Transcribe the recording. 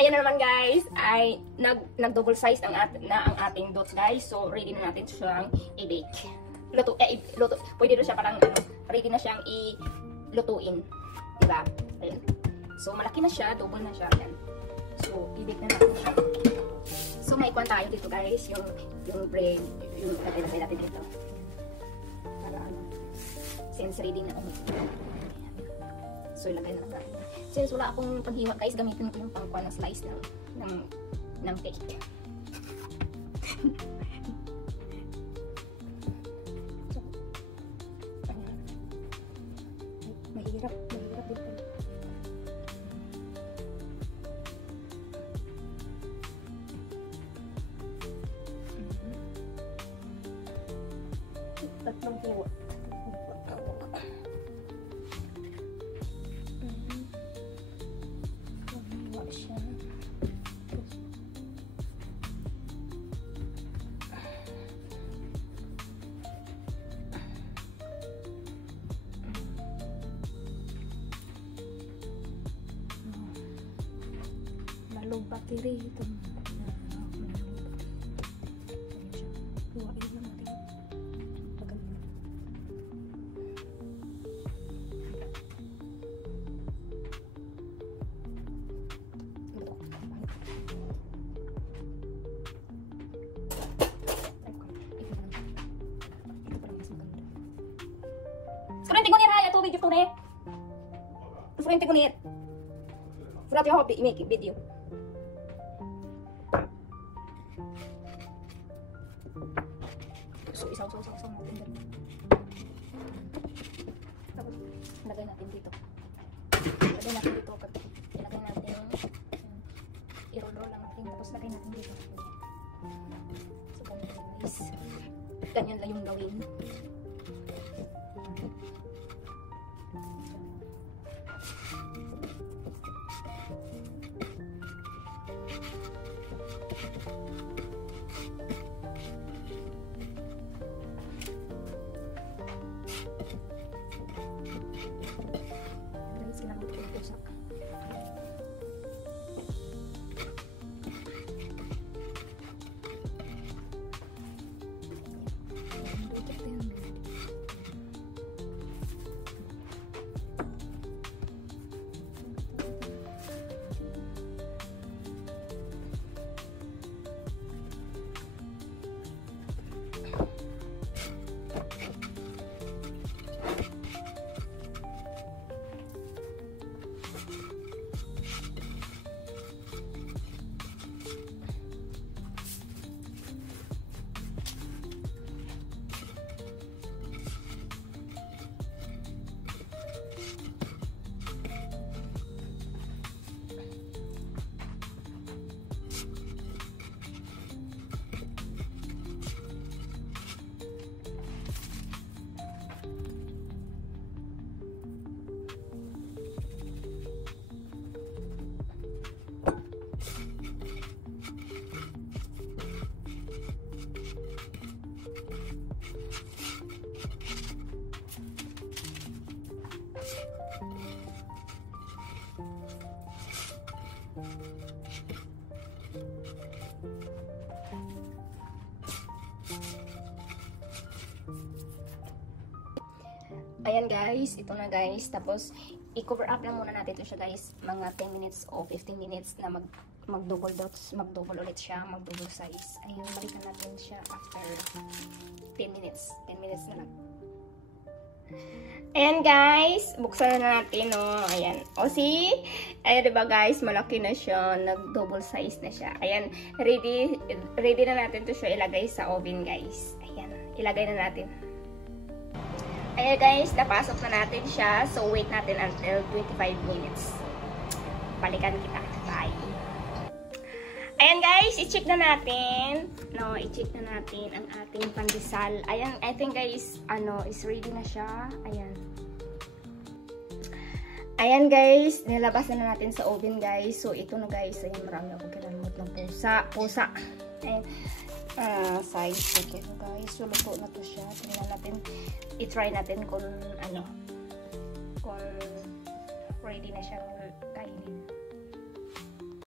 ayan na naman guys, ay nag-double size ang ating dots guys. So, ready na natin siyang i-bake. Luto. Pwede na siya parang ready na siyang i-lutuin. Diba? Ayan. So, malaki na siya, double na siya. Ayan. So, i-bake na natin siya. So, may kwan tayo dito guys, yung bread, yung lagay natin dito. Para since ready na so, ilagay na natin. Since wala akong paghiwa guys, gamitin ko yung pangkuan na slice ng cake. Mahirap dito. Tatlong hiwa. Lalong battery ito. Huwain lang natin. Sekarang tengok ni Raya tu video tu ni. Sekarang tengok ni. Surat yang hobi make video. So isaw natin dito. Tapos lagay natin dito. Ilagay natin i-roll lang natin tapos lagay natin dito. So guys, ganyan lang yung gawin. Ayan guys, ito na guys. Tapos, i-cover up lang muna natin ito siya guys. Mga 10 minutes o 15 minutes na mag-double dots. Mag-double ulit siya. Mag-double size. Ayun, balikan natin siya after 10 minutes. 10 minutes na lang. Ayan guys, buksan na natin, no. Ayan. O see? Ayan, diba guys, malaki na siya. Nag-double size na siya. Ayan, ready na natin to siya ilagay sa oven guys. Ayan, ilagay na natin. Ayan guys, napasok na natin siya. So, wait natin until 25 minutes. Balikan kita. Bye. Ayan guys, i-check na natin. No, i-check na natin ang ating pandesal. Ayan, I think guys, is ready na siya. Ayan. Ayan guys, nilabas na natin sa oven guys. So, ito na guys. Ayan, marami akong kinalmot ng pusa. Ayan. Size. Okay guys, so luto na to siya. Tingnan natin. I-try natin kung kung ready na siyang kainin.